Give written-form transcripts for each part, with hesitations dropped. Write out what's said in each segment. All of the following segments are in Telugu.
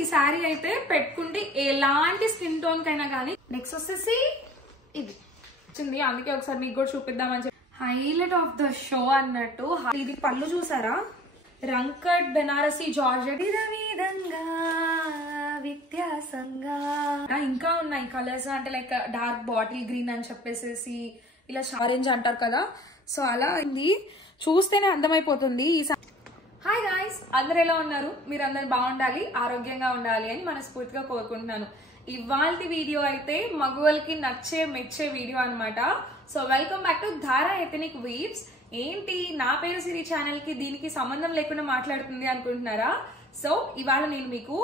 ఈ సారీ అయితే పెట్టుకుంటే ఎలాంటి స్కిన్ టోన్ కైనా కానీ నెక్స్ట్ వచ్చేసి ఇది వచ్చింది, అందుకే ఒకసారి మీకు కూడా చూపిద్దామని చెప్పి హైలైట్ ఆఫ్ ద షో అన్నట్టు. ఇది పళ్ళు చూసారా, రంకట్ బెనారసి జార్జెట్ విధంగా వ్యత్యాసంగా ఇంకా ఉన్నాయి కలర్స్, అంటే లైక్ డార్క్ బాటిల్ గ్రీన్ అని చెప్పేసి ఇలా ఆరెంజ్ అంటారు కదా, సో అలా ఉంది చూస్తేనే అర్థమైపోతుంది. హాయ్ గాయ్స్, అందరు ఎలా ఉన్నారు? మీరు అందరు బాగుండాలి, ఆరోగ్యంగా ఉండాలి అని మనస్ఫూర్తిగా కోరుకుంటున్నాను. ఇవాల్టి వీడియో అయితే మగవాళ్ళకి నచ్చే మెచ్చే వీడియో అనమాట. So welcome back to Dhara ethnic weaves. ఏంటి నా పేరు సిరి ఛానల్ కి దీనికి సంబంధం లేకుండా మాట్లాడుతుంది అనుకుంటున్నారా? సో ఇవాళ నేను మీకు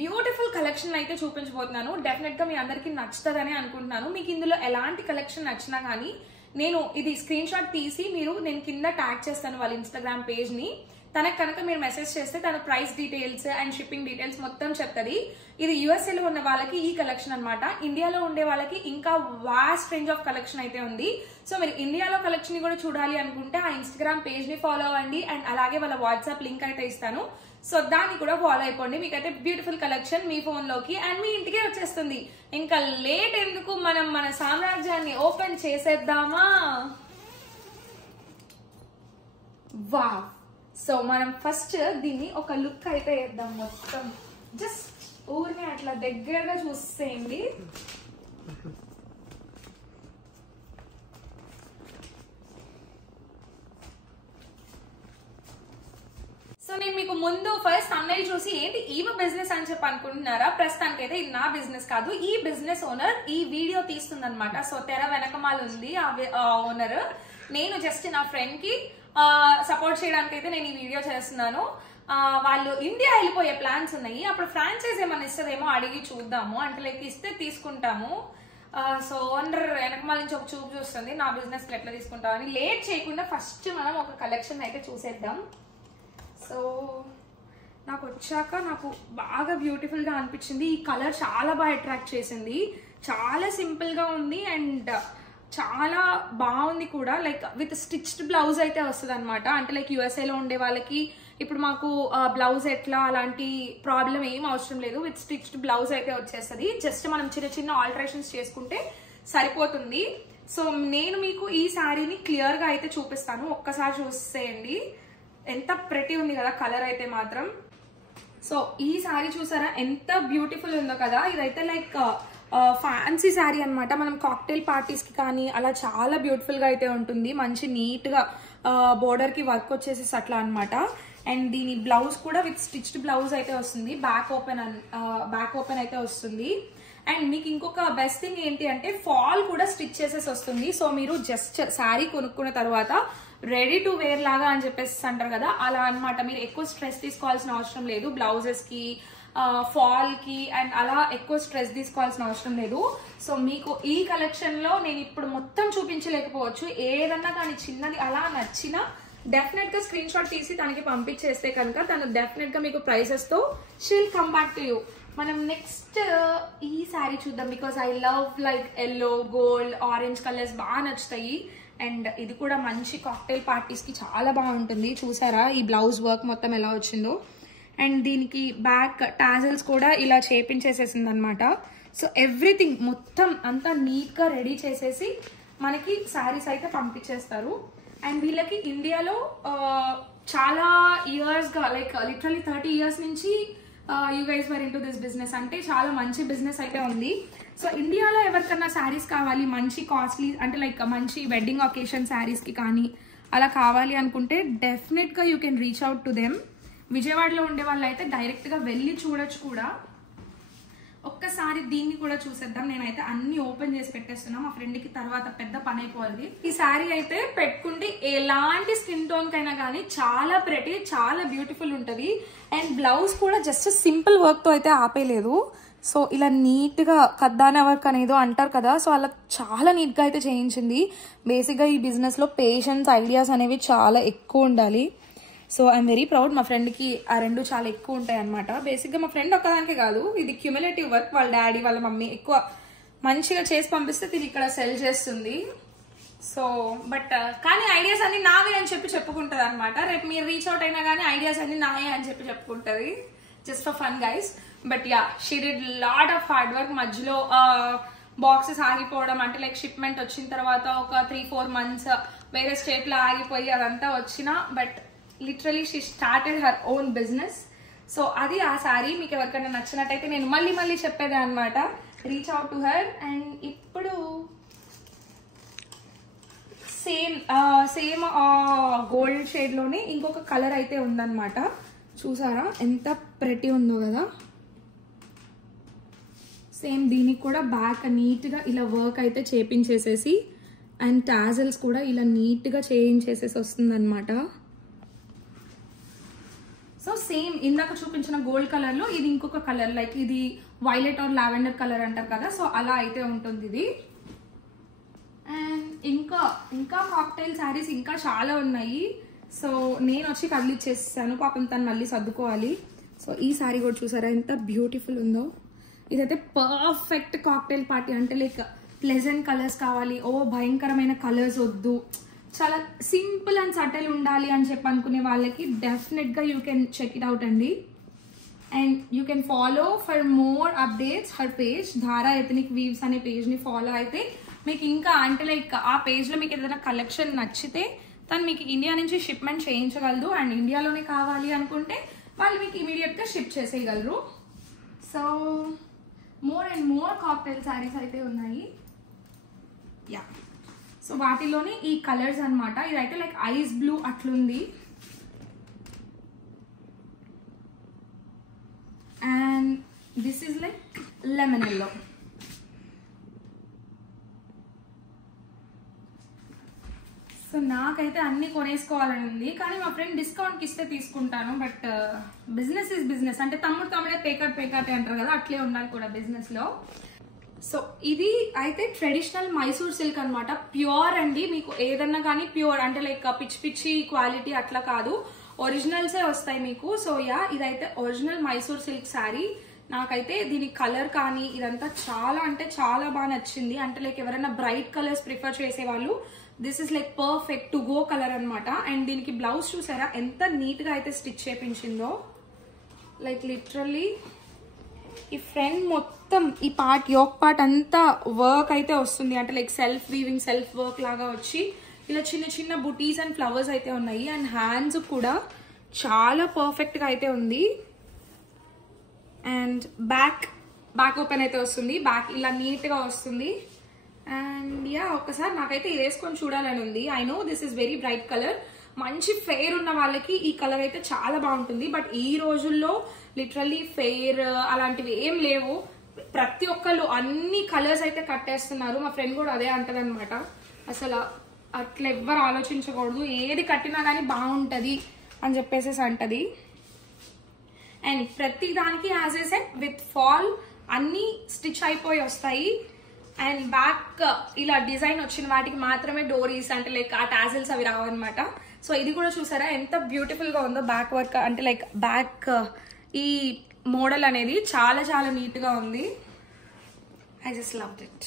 బ్యూటిఫుల్ కలెక్షన్ అయితే చూపించబోతున్నాను. డెఫినెట్ గా మీ అందరికి నచ్చుతుందని అనుకుంటున్నాను. మీకు ఇందులో ఎలాంటి కలెక్షన్ నచ్చినా కానీ నేను ఇది స్క్రీన్ షాట్ తీసి నేను కింద ట్యాగ్ చేస్తాను వాళ్ళ ఇన్స్టాగ్రామ్ పేజ్ ని. తనకు కనుక మీరు మెసేజ్ చేస్తే తన price details and shipping details మొత్తం చెప్తుంది. ఇది యూఎస్ఏలో ఉన్న వాళ్ళకి ఈ కలెక్షన్ అనమాట. ఇండియాలో ఉండే వాళ్ళకి ఇంకా వాస్ట్ రేంజ్ ఆఫ్ కలెక్షన్ అయితే ఉంది. సో మీరు ఇండియాలో కలెక్షన్ ని కూడా చూడాలి అనుకుంటే ఆ ఇన్స్టాగ్రామ్ పేజ్ ని ఫాలో అవ్వండి. అండ్ అలాగే వాళ్ళ వాట్సాప్ లింక్ అయితే ఇస్తాను, సో దాన్ని కూడా ఫాలో అయిపోండి. మీకైతే బ్యూటిఫుల్ కలెక్షన్ మీ ఫోన్ లోకి అండ్ మీ ఇంటికే వచ్చేస్తుంది. ఇంకా లేట్ ఎందుకు, మనం మన సామ్రాజ్యాన్ని ఓపెన్ చేసేద్దామా? వావ్! సో మనం ఫస్ట్ దీన్ని ఒక లుక్ అయితే వేద్దాం. మొత్తం జస్ట్ ఊరిని అట్లా దగ్గరగా చూసేయండి. సో నేను మీకు ముందు ఫస్ట్ తమ్నైల్ చూసి ఏంటి ఈమె బిజినెస్ అని చెప్పి అనుకుంటున్నారా? ప్రస్తుతానికైతే ఇది నా బిజినెస్ కాదు, ఈ బిజినెస్ ఓనర్ ఈ వీడియో తీస్తుంది అనమాట. సో తెర వెనకమాల ఉంది ఆ ఓనర్. నేను జస్ట్ నా ఫ్రెండ్ కి సపోర్ట్ చేయడానికి అయితే నేను ఈ వీడియో చేస్తున్నాను. వాళ్ళు ఇండియా వెళ్ళిపోయే ప్లాన్స్ ఉన్నాయి. అప్పుడు ఫ్రాంచైజ్ ఏమైనా ఇస్తుందేమో అడిగి చూద్దాము, అంటే లైక్ ఇస్తే తీసుకుంటాము. సో ఓనర్ వెనకమాల నుంచి ఒక చూపు చూస్తుంది నా బిజినెస్ ఎట్లా తీసుకుంటామని. లేట్ చేయకుండా ఫస్ట్ మనం ఒక కలెక్షన్ అయితే చూసేద్దాం. సో నాకు వచ్చాక నాకు బాగా బ్యూటిఫుల్ గా అనిపించింది. ఈ కలర్ చాలా బాగా అట్రాక్ట్ చేసింది. చాలా సింపుల్ గా ఉంది అండ్ చాలా బాగుంది కూడా. లైక్ విత్ స్టిచ్డ్ బ్లౌజ్ అయితే వస్తుంది అనమాట. అంటే లైక్ యూఎస్ఏలో ఉండే వాళ్ళకి ఇప్పుడు మాకు బ్లౌజ్ ఎట్లా అలాంటి ప్రాబ్లం ఏం అవసరం లేదు. విత్ స్టిచ్డ్ బ్లౌజ్ అయితే వచ్చేస్తుంది. జస్ట్ మనం చిన్న చిన్న ఆల్టరేషన్స్ చేసుకుంటే సరిపోతుంది. సో నేను మీకు ఈ శారీని క్లియర్ గా అయితే చూపిస్తాను, ఒక్కసారి చూసేయండి. ఎంత ప్రెటీ ఉంది కదా కలర్ అయితే మాత్రం. సో ఈ శారీ చూసారా ఎంత బ్యూటిఫుల్ ఉందో కదా. ఇదైతే లైక్ ఫ్యాన్సీ శారీ అనమాట. మనం కాక్టైల్ పార్టీస్ కి కానీ అలా చాలా బ్యూటిఫుల్ గా అయితే ఉంటుంది. మంచి నీట్ గా బోర్డర్ కి వర్క్ వచ్చేసి అట్లా అనమాట. అండ్ దీని బ్లౌజ్ కూడా విత్ స్టిచ్డ్ బ్లౌజ్ అయితే వస్తుంది. బ్యాక్ ఓపెన్ అయితే వస్తుంది. అండ్ మీకు ఇంకొక బెస్ట్ థింగ్ ఏంటి అంటే ఫాల్ కూడా స్టిచ్ చేసేసి వస్తుంది. సో మీరు జస్ట్ శారీ కొనుక్కున్న తర్వాత రెడీ టు వేర్ లాగా అని చెప్పేసి అంటారు కదా, అలా అనమాట. మీరు ఎక్కువ స్ట్రెస్ తీసుకోవాల్సిన అవసరం లేదు బ్లౌజెస్ కి, ఫాల్ కి అండ్ అలా ఎక్కువ స్ట్రెస్ తీసుకోవాల్సిన అవసరం లేదు. సో మీకు ఈ కలెక్షన్ లో నేను ఇప్పుడు మొత్తం చూపించలేకపోవచ్చు. ఏదన్నా కానీ చిన్నది అలా నచ్చినా డెఫినెట్ గా స్క్రీన్ షాట్ తీసి తనకి పంపించేస్తే కనుక తను డెఫినెట్ గా మీకు ప్రైసెస్ తో she'll come back to you. మనం నెక్స్ట్ ఈ శారీ చూద్దాం. Because I love like yellow, gold, orange colours బాగా నచ్చుతాయి. అండ్ ఇది కూడా మంచి కాక్టైల్ పార్టీస్ కి చాలా బాగుంటుంది. చూసారా ఈ బ్లౌజ్ వర్క్ మొత్తం ఎలా వచ్చిందో. అండ్ దీనికి బ్యాక్ టాజల్స్ కూడా ఇలా చేపించేసేసింది అనమాట. సో ఎవ్రీథింగ్ మొత్తం అంతా నీట్ గా రెడీ చేసేసి మనకి శారీస్ అయితే పంపించేస్తారు. అండ్ వీళ్ళకి ఇండియాలో చాలా ఇయర్స్ గా లైక్ లిటరలీ 30 years నుంచి you guys were into this business. అంటే చాలా మంచి బిజినెస్ అయితే ఉంది. సో ఇండియాలో ఎవరికన్నా శారీస్ కావాలి మంచి కాస్ట్లీ, అంటే లైక్ మంచి వెడ్డింగ్ ఒకేషన్ శారీస్ కి కానీ అలా కావాలి అనుకుంటే డెఫినెట్ గా you can reach out to them. విజయవాడలో ఉండే వాళ్ళు అయితే డైరెక్ట్ గా వెళ్ళి చూడొచ్చు కూడా. ఒక్కసారి దీన్ని కూడా చూసేద్దాం. నేనైతే అన్ని ఓపెన్ చేసి పెట్టేస్తున్నా, మా ఫ్రెండ్ కి తర్వాత పెద్ద పని అయిపోవాలి. ఈ శారీ అయితే పెట్టుకుంటే ఎలాంటి స్కిన్ టోన్ కైనా కానీ చాలా ప్రెటీ, చాలా బ్యూటిఫుల్ ఉంటది. అండ్ బ్లౌజ్ కూడా జస్ట్ సింపుల్ వర్క్ తో అయితే ఆపేయలేదు. సో ఇలా నీట్ గా కద్దానా వర్క్ అనేదో అంటారు కదా, సో అలా చాలా నీట్ గా అయితే చేయించింది. బేసిక్ గా ఈ బిజినెస్ లో పేషెన్స్, ఐడియాస్ అనేవి చాలా ఎక్కువ ఉండాలి. So I'm very proud. మా ఫ్రెండ్ కి ఆ రెండు చాలా ఎక్కువ ఉంటాయి అనమాట. బేసిక్ గా మా ఫ్రెండ్ ఒక్కదానికే కాదు, ఇది క్యుములేటివ్ వర్క్. వాళ్ళ డాడీ వాళ్ళ మమ్మీ ఎక్కువ మంచిగా చేసి పంపిస్తే తిని ఇక్కడ సెల్ చేస్తుంది. సో బట్ కానీ ఐడియాస్ అన్ని నావే అని చెప్పి చెప్పుకుంటది అనమాట. రేపు మీరు రీచ్ అవుట్ అయినా కానీ ఐడియాస్ అన్ని నాయే అని చెప్పి చెప్పుకుంటది. Just for fun guys. But yeah she did lot of hard work. మధ్యలో బాక్సెస్ ఆగిపోవడం అంటే లైక్ షిప్మెంట్ వచ్చిన తర్వాత ఒక 3-4 months వేరే స్టేట్ లో ఆగిపోయి అదంతా వచ్చిన, but literally she started her own business. So అది ఆ శారీ. మీకు ఎవరికైనా నచ్చినట్టయితే నేను మళ్ళీ చెప్పేది అనమాట, reach out to her. And ఇప్పుడు సేమ్ గోల్డ్ షేడ్ లోనే ఇంకొక కలర్ అయితే ఉందన్నమాట. చూసారా ఎంత ప్రెటీ ఉందో కదా. సేమ్ దీనికి కూడా బ్యాక్ నీట్ గా ఇలా వర్క్ అయితే చేపించేసేసి అండ్ టాజల్స్ కూడా ఇలా నీట్ గా చేయించేసేసి వస్తుంది అనమాట. సో సేమ్ ఇందాక చూపించిన గోల్డ్ కలర్ లో ఇది ఇంకొక కలర్, లైక్ ఇది వైలెట్ ఆర్ లావెండర్ కలర్ అంటారు కదా, సో అలా అయితే ఉంటుంది ఇది. అండ్ ఇంకా కాక్టైల్ శారీస్ ఇంకా చాలా ఉన్నాయి. సో నేను వచ్చి కదిలిచ్చేసాను, పాపం తను మళ్ళీ సర్దుకోవాలి. సో ఈ శారీ కూడా చూసారా ఎంత బ్యూటిఫుల్ ఉందో. ఇదైతే పర్ఫెక్ట్ కాక్టైల్ పార్టీ, అంటే లైక్ ప్లెజెంట్ కలర్స్ కావాలి, ఓ భయంకరమైన కలర్స్ వద్దు, చాలా సింపుల్ అండ్ సటిల్ ఉండాలి అని చెప్పి అనుకునే వాళ్ళకి డెఫినెట్గా you can check it out అండి. And you can follow for more updates her page, Dhara ethnic weaves అనే పేజ్ని ఫాలో అయితే మీకు ఇంకా అంటే లైక్ ఆ పేజ్లో మీకు ఏదైనా కలెక్షన్ నచ్చితే తను మీకు ఇండియా నుంచి షిప్మెంట్ చేయించగలదు. అండ్ ఇండియాలోనే కావాలి అనుకుంటే వాళ్ళు మీకు ఇమీడియట్గా షిప్ చేసేయగలరు. So more and more cocktail saris అయితే ఉన్నాయి. యా, సో వాటిలోనే ఈ కలర్స్ అనమాట. ఇదైతే లైక్ ఐస్ బ్లూ అట్లుంది. And this is like lemon yellow. So నాకైతే అన్ని కొనేసుకోవాలని ఉంది, కానీ మా ఫ్రెండ్ డిస్కౌంట్కి ఇస్తే తీసుకుంటాను. బట్ బిజినెస్ ఈజ్ బిజినెస్, అంటే తమ్ముడే పేకాటే అంటారు కదా, అట్లే ఉండాలి కూడా బిజినెస్లో. సో ఇది అయితే ట్రెడిషనల్ మైసూర్ సిల్క్ అనమాట, ప్యూర్ అండి. మీకు ఏదన్నా కానీ ప్యూర్, అంటే లైక్ పిచ్చి క్వాలిటీ అట్లా కాదు, ఒరిజినల్సే వస్తాయి మీకు. సో యా, ఇదైతే ఒరిజినల్ మైసూర్ సిల్క్ శారీ. నాకైతే దీని కలర్ కానీ ఇదంతా చాలా అంటే చాలా బాగా నచ్చింది. అంటే లైక్ ఎవరైనా బ్రైట్ కలర్స్ ప్రిఫర్ చేసే వాళ్ళు this is like perfect to go colour అనమాట. అండ్ దీనికి బ్లౌజ్ చూసారా ఎంత నీట్ గా అయితే స్టిచ్ చేయించిందో. లైక్ లిటరల్లీ ఈ ఫ్రంట్ మొత్తం ఈ పార్ట్ యోక్ పార్ట్ అంతా వర్క్ అయితే వస్తుంది, అంటే like self weaving self work లాగా వచ్చి ఇలా చిన్న చిన్న బుటీస్ అండ్ ఫ్లవర్స్ అయితే ఉన్నాయి. అండ్ హ్యాండ్స్ కూడా చాలా పర్ఫెక్ట్ గా అయితే ఉంది. అండ్ బ్యాక్ ఓపెన్ అయితే వస్తుంది, బ్యాక్ ఇలా నీట్ గా వస్తుంది. అండ్ యా, ఒక్కసారి నాకైతే ఇది వేసుకొని చూడాలని ఉంది. I know this is very bright colour, మంచి ఫెయిర్ ఉన్న వాళ్ళకి ఈ కలర్ అయితే చాలా బాగుంటుంది. బట్ ఈ రోజుల్లో లిటరల్లీ ఫెయిర్ అలాంటివి ఏం లేవు, ప్రతి ఒక్కళ్ళు అన్ని కలర్స్ అయితే కట్టేస్తున్నారు. మా ఫ్రెండ్ కూడా అదే అంటది అనమాట, అసలు అట్లా ఎవ్వరు ఆలోచించకూడదు, ఏది కట్టినా కానీ బాగుంటది అని చెప్పేసి అంటది. అండ్ ప్రతి దానికి as a set with fall అన్ని స్టిచ్ అయిపోయి వస్తాయి. అండ్ బ్యాక్ ఇలా డిజైన్ వచ్చిన వాటికి మాత్రమే డోరీస్ అంటే లైక్ ఆ టాజిల్స్ అవి రావన్నమాట. సో ఇది కూడా చూసారా ఎంత బ్యూటిఫుల్ గా ఉందో, బ్యాక్ వర్క్ అంటే లైక్ బ్యాక్ ఈ మోడల్ అనేది చాలా చాలా నీట్ గా ఉంది. I just loved it.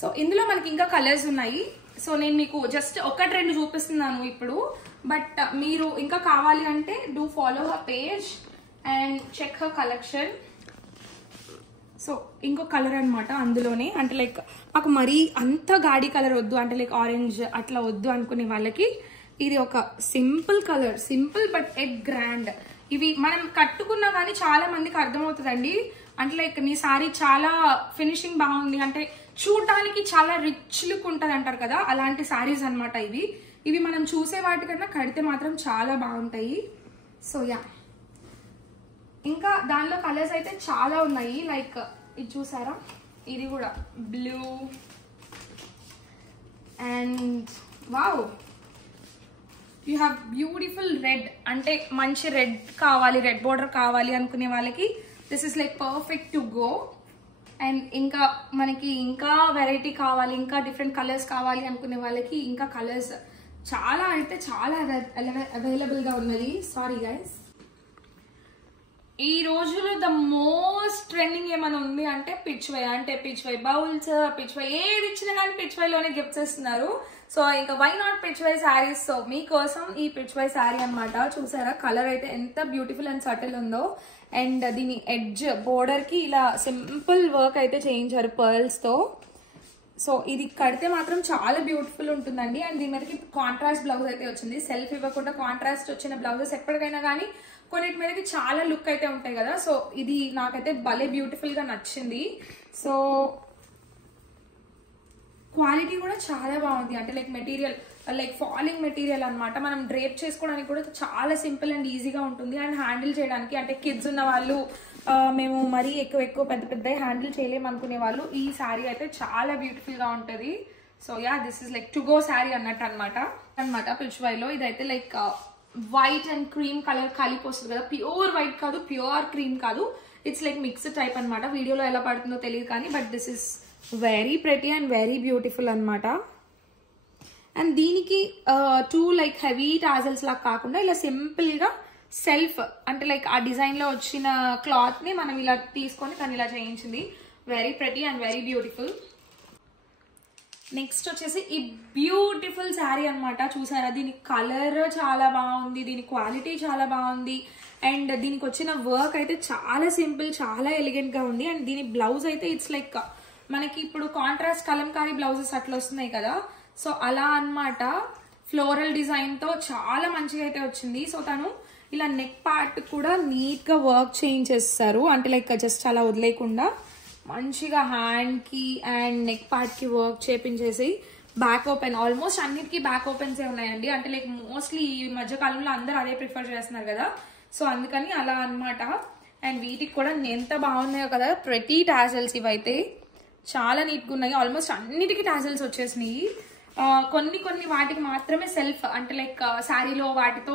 So ఇందులో మనకి ఇంకా కలర్స్ ఉన్నాయి. సో నేను మీకు జస్ట్ 1-2 చూపిస్తున్నాను ఇప్పుడు, బట్ మీరు ఇంకా కావాలి అంటే do follow her page and check her collection. So ఇంకో కలర్ అనమాట అందులోనే, అంటే లైక్ మాకు మరీ అంత గాడి కలర్ వద్దు, అంటే లైక్ ఆరెంజ్ అట్లా వద్దు అనుకునే వాళ్ళకి ఇది ఒక simple colour, simple but at grand. ఇవి మనం కట్టుకున్నా కానీ చాలా మందికి అర్థమవుతుందండి, అంటే లైక్ నీ సారీ చాలా ఫినిషింగ్ బాగుంది అంటే చూడటానికి చాలా రిచ్ లుక్ ఉంటుంది అంటారు కదా, అలాంటి సారీస్ అనమాట ఇవి. ఇవి మనం చూసే వాటికన్నా కడితే మాత్రం చాలా బాగుంటాయి. సో యా, ఇంకా దానిలో కలర్స్ అయితే చాలా ఉన్నాయి. లైక్ ఇది చూసారా, ఇది కూడా blue and wow, you have beautiful red, అంటే మంచి రెడ్ కావాలి, రెడ్ బోర్డర్ కావాలి అనుకునే వాళ్ళకి this is like perfect to go. And ఇంకా మనకి ఇంకా వెరైటీ కావాలి, ఇంకా డిఫరెంట్ కలర్స్ కావాలి అనుకునే వాళ్ళకి ఇంకా కలర్స్ చాలా అయితే చాలా అవైలబుల్ గా ఉన్నది. Sorry guys. ఈ రోజులో ద మోస్ట్ ట్రెండింగ్ ఏమైనా ఉంది అంటే పిచ్వై, అంటే పిచ్వై బౌల్స్, పిచ్వై ఏది ఇచ్చినా కానీ పిచ్వైలోనే గిఫ్ట్స్ ఇస్తున్నారు. సో ఇంకా why not Pichwai saris. So మీకోసం ఈ పిచ్వై శారీ అనమాట. చూసారా కలర్ అయితే ఎంత బ్యూటిఫుల్ అండ్ సటిల్ ఉందో. అండ్ దీని ఎడ్జ్ బోర్డర్ కి ఇలా సింపుల్ వర్క్ అయితే చేయించారు పర్ల్స్ తో. సో ఇది కడితే మాత్రం చాలా బ్యూటిఫుల్ ఉంటుందండి. అండ్ దీని మీదకి కాంట్రాస్ట్ బ్లౌజ్ అయితే వచ్చింది. సెల్ఫ్ ఇవ్వకుండా కాంట్రాస్ట్ వచ్చిన బ్లౌజెస్ ఎప్పటికైనా కానీ కొన్నిటి మీదకి చాలా లుక్ అయితే ఉంటాయి కదా. సో ఇది నాకైతే భలే బ్యూటిఫుల్ గా నచ్చింది. సో క్వాలిటీ కూడా చాలా బాగుంది. అంటే like material like falling material అనమాట. మనం డ్రేప్ చేసుకోవడానికి కూడా చాలా సింపుల్ అండ్ ఈజీగా ఉంటుంది. అండ్ హ్యాండిల్ చేయడానికి అంటే కిడ్స్ ఉన్న వాళ్ళు, మేము మరీ ఎక్కువ పెద్ద హ్యాండిల్ చేయలేము అనుకునే వాళ్ళు ఈ శారీ అయితే చాలా బ్యూటిఫుల్ గా ఉంటుంది. So yeah this is like to go sari అన్నట్టు అనమాట పిచ్వైలో. ఇదైతే like white and cream colour కలిపి వస్తుంది కదా. ప్యూర్ వైట్ కాదు, ప్యూర్ క్రీమ్ కాదు, ఇట్స్ లైక్ మిక్స్డ్ టైప్ అనమాట. వీడియోలో ఎలా పడుతుందో తెలియదు కానీ but this is very pretty and very beautiful అనమాట. అండ్ దీనికి టూ లైక్ హెవీ టాజల్స్ లాగా కాకుండా ఇలా సింపుల్ గా సెల్ఫ్ అంటే లైక్ ఆ డిజైన్ లో వచ్చిన క్లాత్ ని మనం ఇలా తీసుకొని తను ఇలా చేయించింది. Very pretty and very beautiful. Next వచ్చేసి ఈ బ్యూటిఫుల్ శారీ అనమాట. చూసారా దీని కలర్ చాలా బాగుంది, దీని క్వాలిటీ చాలా బాగుంది. అండ్ దీనికి వచ్చిన వర్క్ అయితే చాలా సింపుల్, చాలా ఎలిగెంట్ గా ఉంది. అండ్ దీని బ్లౌజ్ అయితే ఇట్స్ లైక్ మనకి ఇప్పుడు కాంట్రాస్ట్ కలంకారీ బ్లౌజెస్ అట్లా వస్తున్నాయి కదా. సో అలా అన్నమాట. ఫ్లోరల్ డిజైన్ తో చాలా మంచిగా అయితే వచ్చింది. సో తను ఇలా నెక్ పార్ట్ కూడా నీట్ గా వర్క్ చేయించేస్తారు. అంటే లైక్ జస్ట్ అలా వదిలేకుండా మంచిగా హ్యాండ్ కి అండ్ నెక్ పార్ట్ కి వర్క్ చేపించేసి బ్యాక్ ఓపెన్, ఆల్మోస్ట్ అన్నిటికీ బ్యాక్ ఓపెన్స్ ఏ ఉన్నాయండి. అంటే లైక్ మోస్ట్లీ ఈ మధ్య కాలంలో అందరూ అదే ప్రిఫర్ చేస్తున్నారు కదా. సో అందుకని అలా అన్నమాట. అండ్ వీటికి కూడా ఎంత బాగున్నాయో కదా ప్రతి టాజల్స్. ఇవైతే చాలా నీట్ గా ఉన్నాయి. ఆల్మోస్ట్ అన్నిటికీ టాజల్స్ వచ్చేసినాయి. కొన్ని వాటికి మాత్రమే సెల్ఫ్ అంటే లైక్ శారీలో వాటితో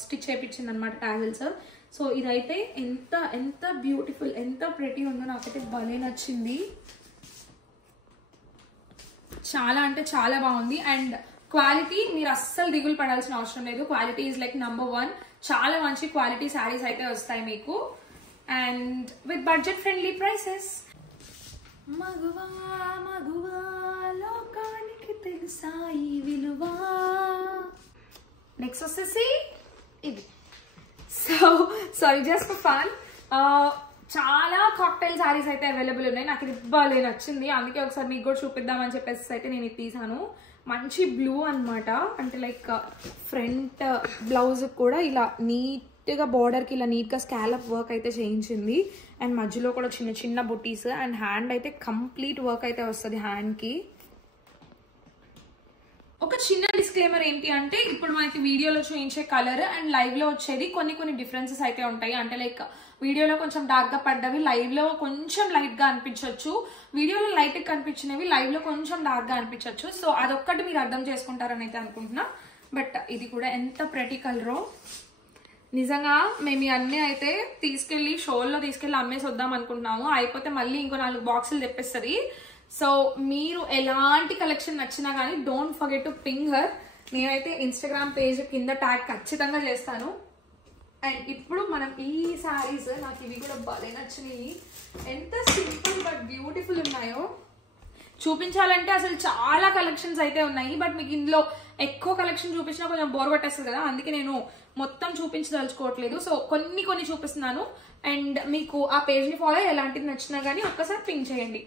స్టిచ్ చేయించింది అనమాట టాజల్స్. సో ఇదైతే ఎంత బ్యూటిఫుల్, ఎంత ప్రెటీ ఉందో నాకైతే భలే నచ్చింది. చాలా అంటే చాలా బాగుంది. అండ్ క్వాలిటీ మీరు అస్సలు దిగులు పడాల్సిన అవసరం లేదు. Quality is like #1. చాలా మంచి క్వాలిటీ శారీస్ అయితే వస్తాయి మీకు. And with budget friendly prices. మగువా మగువా లోకానికి తెలుసాయి విలువా. నెక్స్ట్ వచ్చేసి ఇది. So sorry just for fun. చాలా కాక్టైల్ శారీస్ అయితే అవైలబుల్ ఉన్నాయి. నాకు ఇది భలే నచ్చింది, అందుకే ఒకసారి మీకు కూడా చూపిద్దామని చెప్పేసి అయితే నేను ఇది తీసాను. మంచి బ్లూ అనమాట. అంటే లైక్ ఫ్రంట్ బ్లౌజ్ కూడా ఇలా నీట్ గా బార్డర్ కి ఇలా నీట్ గా స్కాలప్ వర్క్ అయితే చేయించింది. అండ్ మధ్యలో కూడా చిన్న చిన్న బుటీస్. అండ్ హ్యాండ్ అయితే కంప్లీట్ వర్క్ అయితే వస్తుంది హ్యాండ్ కి. ఒక చిన్న డిస్క్లైమర్ ఏంటి అంటే ఇప్పుడు మనకి వీడియోలో చూపించే కలర్ అండ్ లైవ్ లో వచ్చేది కొన్ని డిఫరెన్సెస్ అయితే ఉంటాయి. అంటే లైక్ వీడియోలో కొంచెం డార్క్ గా పడ్డవి లైవ్ లో కొంచెం లైట్ గా అనిపించవచ్చు, వీడియోలో లైట్ గా కనిపించినవి లైవ్ లో కొంచెం డార్క్ గా అనిపించవచ్చు. సో అదొక్కటి మీరు అర్థం చేసుకుంటారని అయితే అనుకుంటున్నా. బట్ ఇది కూడా ఎంత ప్రెటీ కలరో నిజంగా. మేము అన్ని అయితే తీసుకెళ్లి షోల్లో తీసుకెళ్లి అమ్మేసి వద్దాం అనుకుంటున్నాము. అయిపోతే మళ్ళీ ఇంకో 4 బాక్సులు తెప్పిస్తుంది. సో మీరు ఎలాంటి కలెక్షన్ నచ్చినా కానీ don't forget to ping her. నేనైతే ఇన్స్టాగ్రామ్ పేజ్ కింద ట్యాగ్ ఖచ్చితంగా చేస్తాను. అండ్ ఇప్పుడు మనం ఈ శారీస్, నాకు ఇవి కూడా భలే నచ్చినాయి. ఎంత సింపుల్ బట్ బ్యూటిఫుల్ ఉన్నాయో. చూపించాలంటే అసలు చాలా కలెక్షన్స్ అయితే ఉన్నాయి. బట్ మీకు ఇందులో ఎక్కువ కలెక్షన్ చూపించినా కొంచెం బోర్ పట్టేస్తుంది కదా, అందుకే నేను మొత్తం చూపించదలుచుకోవట్లేదు. సో కొన్ని చూపిస్తున్నాను. అండ్ మీకు ఆ పేజ్ని ఫాలో ఎలాంటిది నచ్చినా కానీ ఒక్కసారి పింక్ చేయండి.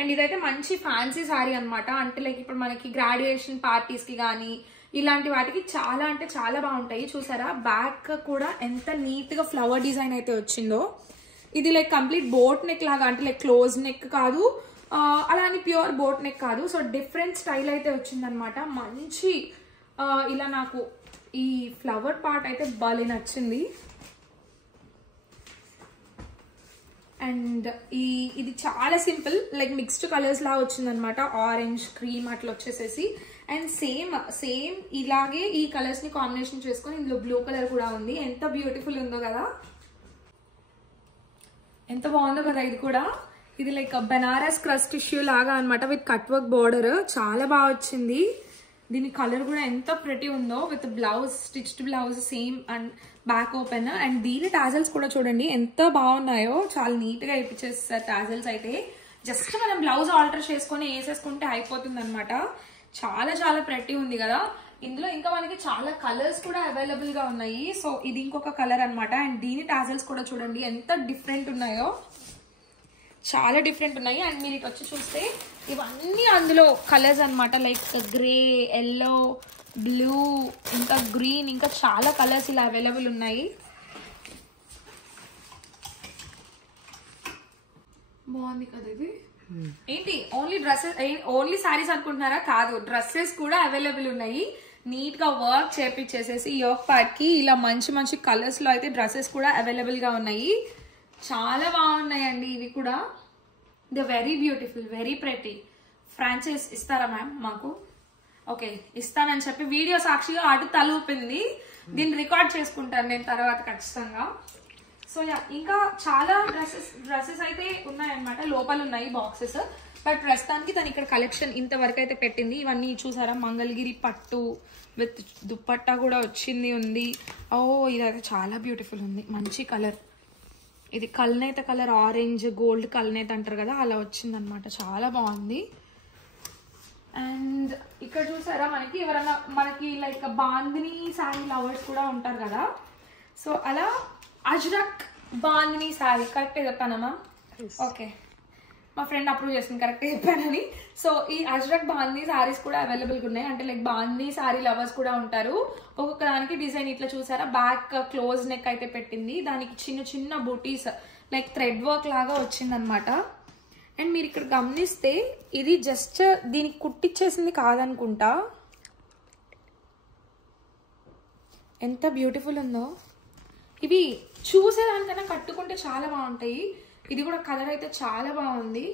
అండ్ ఇదైతే మంచి ఫ్యాన్సీ శారీ అనమాట. అంటే లైక్ ఇప్పుడు మనకి గ్రాడ్యుయేషన్ పార్టీస్ కి కానీ ఇలాంటి వాటికి చాలా అంటే చాలా బాగుంటాయి. చూసారా బ్యాక్ కూడా ఎంత నీట్ గా ఫ్లవర్ డిజైన్ అయితే వచ్చిందో. ఇది లైక్ కంప్లీట్ బోట్ నెక్ లాగా, అంటే లైక్ క్లోజ్ నెక్ కాదు, అలా అని ప్యూర్ బోట్ నెక్ కాదు. సో డిఫరెంట్ స్టైల్ అయితే వచ్చిందనమాట. మంచి ఇలా నాకు ఈ ఫ్లవర్ పార్ట్ అయితే భలే నచ్చింది. అండ్ ఇది చాలా సింపుల్ లైక్ మిక్స్డ్ కలర్స్ లా వచ్చిందనమాట. ఆరెంజ్ క్రీమ్ అట్లా వచ్చేసేసి. అండ్ సేమ్ ఇలాగే ఈ కలర్స్ ని కాంబినేషన్ చేసుకొని ఇందులో బ్లూ కలర్ కూడా ఉంది. ఎంత బ్యూటిఫుల్ ఉందో కదా, ఎంత బాగుందో కదా. ఇది కూడా ఇది లైక్ బెనారస్ క్రష్ టిష్యూ లాగా అనమాట విత్ కట్ వర్క్ బోర్డర్. చాలా బాగా వచ్చింది. దీని కలర్ కూడా ఎంత ప్రెటీ ఉందో with blouse, stitched blouse same. And back open. And దీని టాజల్స్ కూడా చూడండి ఎంత బాగున్నాయో, చాలా నీట్ గా ఇప్పించేస్తారు టాజల్స్ అయితే. జస్ట్ మనం బ్లౌజ్ ఆల్టర్ చేసుకొని వేసేసుకుంటే అయిపోతుంది అనమాట. చాలా చాలా ప్రెట్టి ఉంది కదా. ఇందులో ఇంకా మనకి చాలా కలర్స్ కూడా అవైలబుల్ గా ఉన్నాయి. సో ఇది ఇంకొక కలర్ అనమాట. అండ్ దీని టాజల్స్ కూడా చూడండి ఎంత డిఫరెంట్ ఉన్నాయో, చాలా డిఫరెంట్ ఉన్నాయి. అండ్ మీరు ఇటు వచ్చి చూస్తే ఇవన్నీ అందులో కలర్స్ అనమాట. లైక్ గ్రే, ఎల్లో, బ్లూ, ఇంకా గ్రీన్, ఇంకా చాలా కలర్స్ ఇలా అవైలబుల్ ఉన్నాయి. బాగుంది కదా ఇది. ఏంటి ఓన్లీ డ్రెస్సెస్, ఓన్లీ శారీస్ అనుకుంటున్నారా? కాదు, డ్రెస్సెస్ కూడా అవైలబుల్ ఉన్నాయి. నీట్ గా వర్క్ చేపించేసేసి యోక్ పార్ట్ కి ఇలా మంచి మంచి కలర్స్ లో అయితే డ్రెస్సెస్ కూడా అవైలబుల్ గా ఉన్నాయి. చాలా బాగున్నాయండి ఇవి కూడా. The very beautiful, very pretty. Franchise ఇస్తారా మ్యామ్ మాకు? ఓకే, ఇస్తానని చెప్పి వీడియో సాక్షిగా అటు తలూపింది. దీన్ని రికార్డ్ చేసుకుంటాను నేను తర్వాత ఖచ్చితంగా. సో ఇంకా చాలా డ్రెస్సెస్ అయితే ఉన్నాయన్నమాట. లోపల ఉన్నాయి బాక్సెస్. బట్ ప్రస్తుతానికి తను ఇక్కడ కలెక్షన్ ఇంతవరకు అయితే పెట్టింది. ఇవన్నీ చూసారా, మంగళగిరి పట్టు విత్ దుప్పట్టా కూడా వచ్చింది ఉంది. ఓ ఇదైతే చాలా బ్యూటిఫుల్ ఉంది, మంచి కలర్. ఇది కల్నేత కలర్, ఆరెంజ్ గోల్డ్ కల్నేత అంటారు కదా, అలా వచ్చింది అనమాట. చాలా బాగుంది. అండ్ ఇక్కడ చూసారా, మనకి ఎవరైనా మనకి లైక్ బాందిని శారీ లవర్స్ కూడా ఉంటారు కదా. సో అలా అజ్రక్ బాందిని శారీ, కరెక్టే చెప్పానమ్మా? ఓకే, మా ఫ్రెండ్ అప్రూవ్ చేస్తుంది కరెక్టే చెప్పానని. సో ఈ అజ్రక్ బాందిని శారీస్ కూడా అవైలబుల్గా ఉన్నాయి. అంటే లైక్ బాందిని శారీ లవర్స్ కూడా ఉంటారు. ఒక్కొక్క దానికి డిజైన్ ఇట్లా చూసారా, బ్యాక్ క్లోజ్ నెక్ అయితే పెట్టింది. దానికి చిన్న చిన్న బూటీస్ లైక్ థ్రెడ్ వర్క్ లాగా వచ్చిందనమాట. అండ్ మీరు ఇక్కడ గమనిస్తే ఇది జస్ట్ దీనికి కుట్టిచ్చేసింది కాదనుకుంటా. ఎంత బ్యూటిఫుల్ ఉందో. ఇవి చూసేదానికన్నా కట్టుకుంటే చాలా బాగుంటాయి. ఇది కూడా కలర్ అయితే చాలా బాగుంది.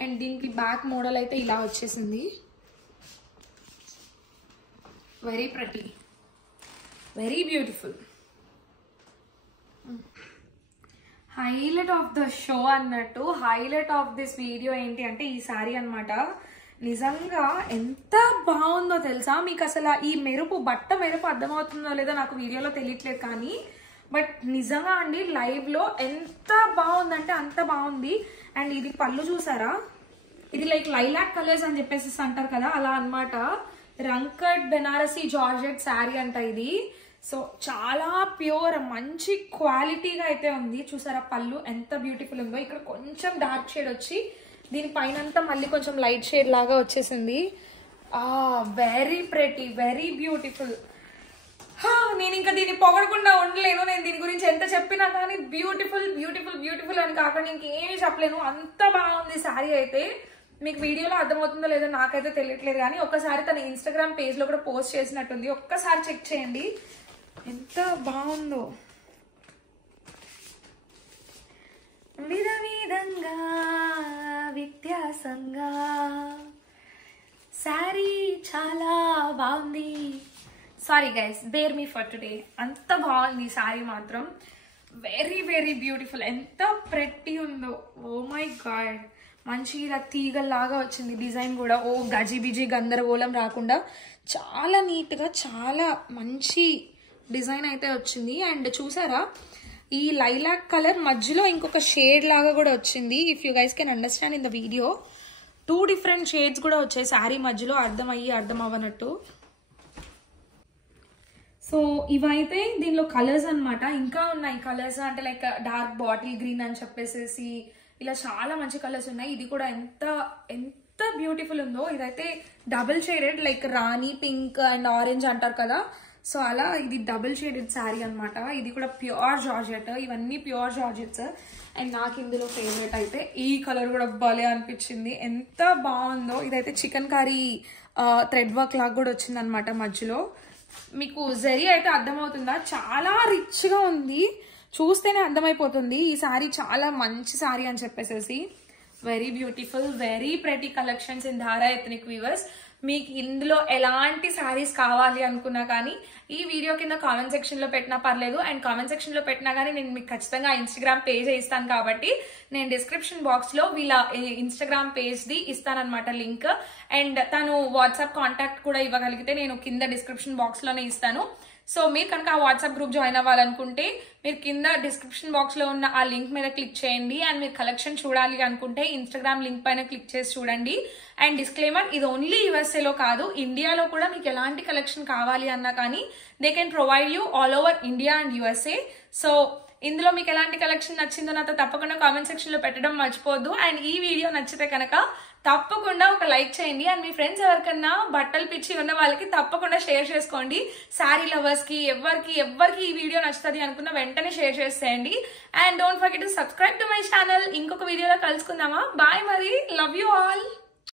అండ్ దీనికి బ్యాక్ మోడల్ అయితే ఇలా వచ్చేసింది. Very pretty, very beautiful. Highlight of the show అన్నట్టు, హైలైట్ ఆఫ్ దిస్ వీడియో ఏంటి అంటే ఈ శారీ అనమాట. నిజంగా ఎంత బాగుందో తెలుసా మీకు. అసలు ఈ మెరుపు, బట్ట మెరుపు అర్థమవుతుందో లేదో నాకు వీడియోలో తెలియట్లేదు, కానీ బట్ నిజంగా అండి లైవ్ లో ఎంత బాగుందంటే అంత బాగుంది. అండ్ ఇది పళ్ళు చూసారా, ఇది లైక్ లైలాక్ కలర్స్ అని చెప్పేసి అంటారు కదా, అలా అనమాట. రంకట్ బెనారసీ జార్జెట్ శారీ అంట ఇది. సో చాలా ప్యూర్, మంచి క్వాలిటీగా అయితే ఉంది. చూసారా పళ్ళు ఎంత బ్యూటిఫుల్ ఉందో. ఇక్కడ కొంచెం డార్క్ షేడ్ వచ్చి దీని పైన అంతా మళ్ళీ కొంచెం లైట్ షేడ్ లాగా వచ్చేసింది. Very pretty, very beautiful. నేను ఇంకా దీన్ని పొగడకుండా ఉండలేను. నేను దీని గురించి ఎంత చెప్పినా కానీ బ్యూటిఫుల్ బ్యూటిఫుల్ బ్యూటిఫుల్ అని కాకుండా ఇంకేమీ చెప్పలేను. అంత బాగుంది శారీ అయితే. మీకు వీడియోలో అర్థమవుతుందో లేదో నాకైతే తెలియట్లేదు, కానీ ఒక్కసారి తన ఇన్స్టాగ్రామ్ పేజ్ లో కూడా పోస్ట్ చేసినట్టుంది. ఒక్కసారి చెక్ చేయండి ఎంత బాగుందో. విధ విధంగా వ్యత్యాసంగా శారీ చాలా బాగుంది. Sorry guys, bear me for today. అంత బాగుంది శారీ మాత్రం. Very very beautiful. ఎంత ప్రెట్టి ఉందో. Oh my God. మంచి ఇలా తీగల్లాగా వచ్చింది డిజైన్ కూడా. ఓ గజిబిజి గందరగోళం రాకుండా చాలా నీట్గా చాలా మంచి డిజైన్ అయితే వచ్చింది. అండ్ చూసారా ఈ లైలాక్ కలర్ మధ్యలో ఇంకొక షేడ్ లాగా కూడా వచ్చింది. If you guys can understand in the video, 2 different shades కూడా వచ్చాయి శారీ మధ్యలో, అర్థం అవ్వనట్టు. సో ఇవైతే దీనిలో కలర్స్ అనమాట. ఇంకా ఉన్నాయి కలర్స్, అంటే లైక్ డార్క్ బాటిల్ గ్రీన్ అని చెప్పేసి ఇలా చాలా మంచి కలర్స్ ఉన్నాయి. ఇది కూడా ఎంత ఎంత బ్యూటిఫుల్ ఉందో. ఇదైతే double shaded, like Rani pink and orange అంటారు కదా, సో అలా ఇది డబుల్ షేడెడ్ శారీ అనమాట. ఇది కూడా ప్యూర్ జార్జెట్. ఇవన్నీ ప్యూర్ జార్జెట్స్. అండ్ నాకు ఇందులో ఫేవరెట్ అయితే ఈ కలర్ కూడా భలే అనిపించింది. ఎంత బాగుందో. ఇదైతే చికెన్ కర్రీ థ్రెడ్ వర్క్ లాగా కూడా వచ్చింది అనమాట మధ్యలో. మీకు జరీ అయితే అర్థమవుతుందా, చాలా రిచ్ గా ఉంది. చూస్తేనే అర్థమైపోతుంది ఈ శారీ చాలా మంచి శారీ అని చెప్పేసి. Very beautiful, very pretty collections in Dhara ethnic weavers. మీకు ఇందులో ఎలాంటి శారీస్ కావాలి అనుకున్నా కానీ ఈ వీడియో కింద కామెంట్ సెక్షన్ లో పెట్టినా పర్లేదు. అండ్ కామెంట్ సెక్షన్ లో పెట్టినా కానీ నేను మీకు ఖచ్చితంగా ఇన్స్టాగ్రామ్ పేజ్ ఇస్తాను, కాబట్టి నేను డిస్క్రిప్షన్ బాక్స్ లో వీళ్ళ ఇన్స్టాగ్రామ్ పేజ్ ది ఇస్తానన్నమాట లింక్. అండ్ తను వాట్సాప్ కాంటాక్ట్ కూడా ఇవ్వగలిగితే నేను కింద డిస్క్రిప్షన్ బాక్స్ లోనే ఇస్తాను. సో మీరు కనుక ఆ వాట్సాప్ గ్రూప్ జాయిన్ అవ్వాలనుకుంటే మీరు కింద డిస్క్రిప్షన్ బాక్స్ లో ఉన్న ఆ లింక్ మీద క్లిక్ చేయండి. అండ్ మీరు కలెక్షన్ చూడాలి అనుకుంటే ఇన్స్టాగ్రామ్ లింక్ పైన క్లిక్ చేసి చూడండి. అండ్ డిస్క్లైమర్, ఇది ఓన్లీ యూఎస్ఏలో కాదు, ఇండియాలో కూడా మీకు ఎలాంటి కలెక్షన్ కావాలి అన్నా కానీ they can provide you all over India and USA. So ఇందులో మీకు ఎలాంటి కలెక్షన్ నచ్చిందో నాతో తప్పకుండా కామెంట్ సెక్షన్ లో పెట్టడం మర్చిపోద్దు. అండ్ ఈ వీడియో నచ్చితే కనుక తప్పకుండా ఒక లైక్ చేయండి. అండ్ మీ ఫ్రెండ్స్ ఎవరికన్నా బట్టలు పిచ్చి ఉన్న వాళ్ళకి తప్పకుండా షేర్ చేసుకోండి. శారీ లవర్స్ కి ఎవరికి ఈ వీడియో నచ్చుతుంది అనుకున్న వెంటనే షేర్ చేసేయండి. And don't forget to subscribe to my channel. ఇంకొక వీడియోలో కలుసుకుందామా? బాయ్, మరి లవ్ యూ ఆల్.